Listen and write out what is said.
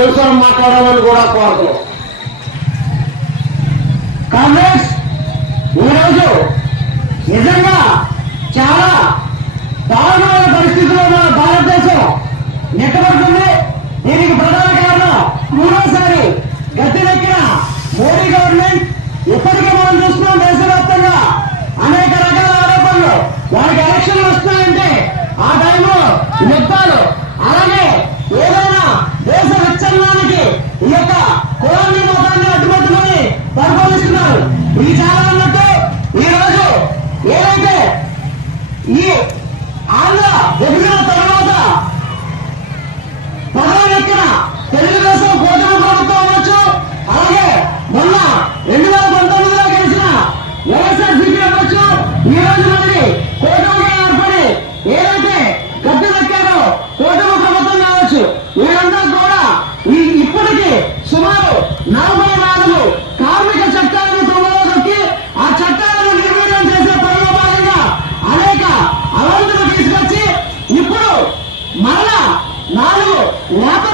నిమిషాలు మాట్లాడాలని కూడా కోరుతున్నాం. కాంగ్రెస్ ఈరోజు నిజంగా చాలా దారుణమైన పరిస్థితుల్లో మన భారతదేశం నెట్టబడుతుంది. దీనికి ప్రధాన కారణం మూడోసారి గద్దెనెక్కిన మోడీ గవర్నమెంట్. ఇప్పటికే మనం చూస్తున్నాం దేశవ్యాప్తంగా అనేక రకాల ఆరోపణలు. వారికి ఎలక్షన్లు వస్తున్నాయంటే ఆ టైంలో యుద్ధాలు, అలాగే ఏదైనా దేశ విచ్ఛిన్నానికి ఈ యొక్క కులాన్ని మతాన్ని అడ్డుపట్టుకొని పరిపాలిస్తున్నారు. ఇది చాలా అన్నట్టు ఈ రోజు ఏదైతే ఈ ఆంధ్ర విభజన తర్వాత పదవికెక్కిన తెలుగుదేశం కూటమి ప్రభుత్వం అవ్వచ్చు, అలాగే మొన్న 2019లో గెలిచిన వైఎస్ఆర్సీపీ అవ్వచ్చు, ఈ రోజు మళ్ళీ కూటమిగా ఏర్పడి ఏదైతే గద్దెనెక్కారో కూటమి ప్రభుత్వం కావచ్చు, వీరంతా కూడా ఇప్పటికీ సుమారు 44 కార్మిక చట్టాలను తొమ్మిదిలో దొక్కి ఆ చట్టాలను నిర్వీర్యం చేసే పనిలో భాగంగా అనేక అవంతులు తీసుకొచ్చి ఇప్పుడు మరలా 4 వ్యాపార